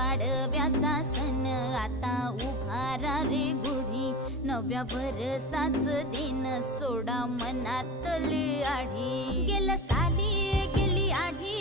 पाडव्याचा सण आता उभारा रे गुढी, नव्या वर्षाच दिन सोडा मनातली आढी. गेलं साली गेली आढी